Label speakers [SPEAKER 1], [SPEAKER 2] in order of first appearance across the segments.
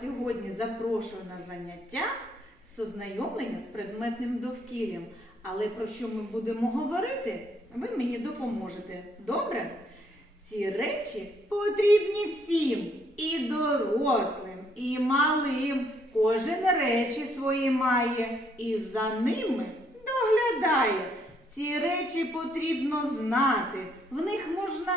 [SPEAKER 1] сьогодні запрошую на заняття з ознайомлення з предметним довкіллям. Але про що ми будемо говорити, ви мені допоможете. Добре? Ці речі потрібні всім, і дорослим, і малим. Кожен речі свої має і за ними доглядає. Ці речі потрібно знати. В них можна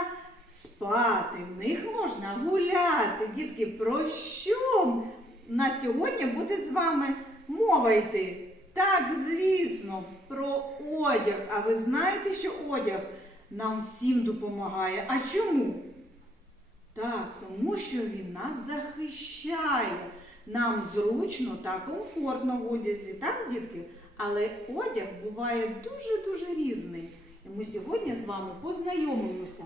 [SPEAKER 1] спати, в них можна гуляти. Дітки, про що на сьогодні буде з вами мова йти? Так, звісно, про одяг. А ви знаєте, що одяг нам всім допомагає. А чому? Так, тому що він нас захищає. Нам зручно та комфортно в одязі, так, дітки? Але одяг буває дуже-дуже різний. І ми сьогодні з вами познайомимося.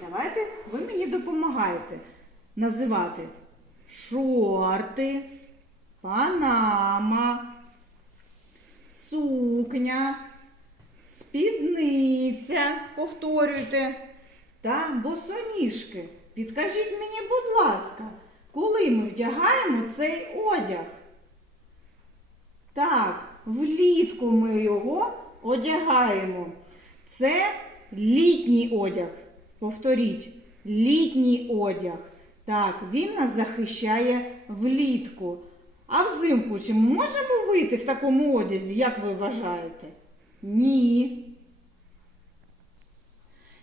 [SPEAKER 1] Давайте ви мені допомагаєте називати шорти, панама, сукня, спідниця. Повторюйте. Та босоніжки. Підкажіть мені, будь ласка, коли ми вдягаємо цей одяг? Так, влітку ми його одягаємо. Це літній одяг. Повторіть, літній одяг. Так, він нас захищає влітку. А взимку чи можемо вийти в такому одязі, як ви вважаєте? Ні.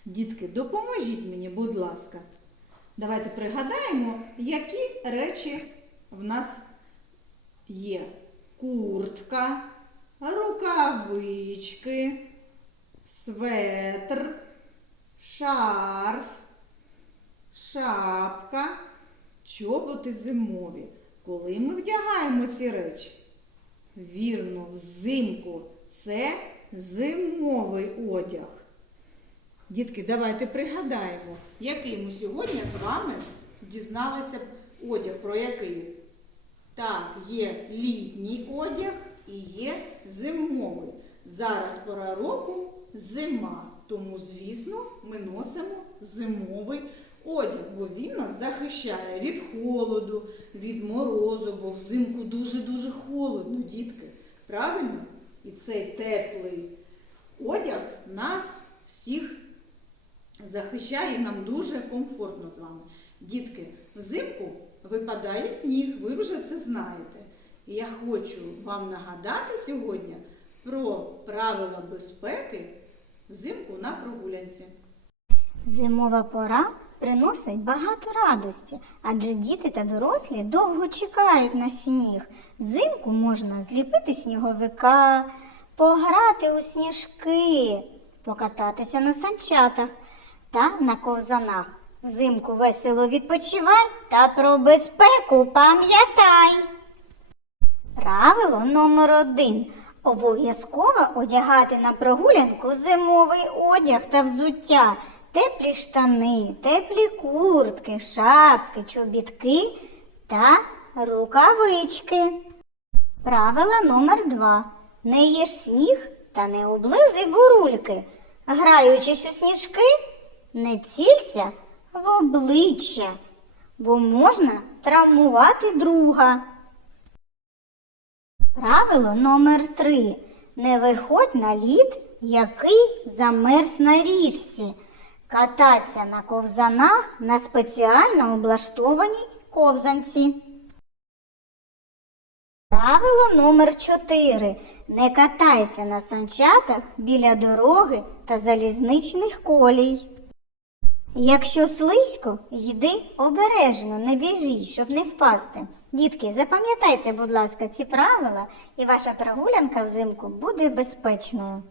[SPEAKER 1] Дітки, допоможіть мені, будь ласка. Давайте пригадаємо, які речі в нас є. Куртка, рукавички, светр, шарф, шапка, чоботи зимові. Коли ми вдягаємо ці речі? Вірно, взимку це зимовий одяг. Дітки, давайте пригадаємо, який ми сьогодні з вами дізналися одяг, про який. Так, є літній одяг і є зимовий. Зараз пора року зима. Тому, звісно, ми носимо зимовий одяг, бо він нас захищає від холоду, від морозу, бо взимку дуже-дуже холодно, дітки. Правильно? І цей теплий одяг нас всіх захищає і нам дуже комфортно з вами. Дітки, взимку випадає сніг, ви вже це знаєте. І я хочу вам нагадати сьогодні про правила безпеки взимку на прогулянці.
[SPEAKER 2] Зимова пора приносить багато радості, адже діти та дорослі довго чекають на сніг. Взимку можна зліпити сніговика, пограти у сніжки, покататися на санчатах та на ковзанах. Взимку весело відпочивай та про безпеку пам'ятай. Правило номер один. Обов'язково одягати на прогулянку зимовий одяг та взуття, теплі штани, теплі куртки, шапки, чобітки та рукавички. Правило номер два. Не їж сніг та не облизуй бурульки. Граючись у сніжки, не цілься в обличчя, бо можна травмувати друга. Правило номер три. Не виходь на лід, який замерз на річці. Кататься на ковзанах на спеціально облаштованій ковзанці. Правило номер 4. Не катайся на санчатах біля дороги та залізничних колій. Якщо слизько, йди обережно, не біжи, щоб не впасти. Дітки, запам'ятайте, будь ласка, ці правила, і ваша прогулянка взимку буде безпечною.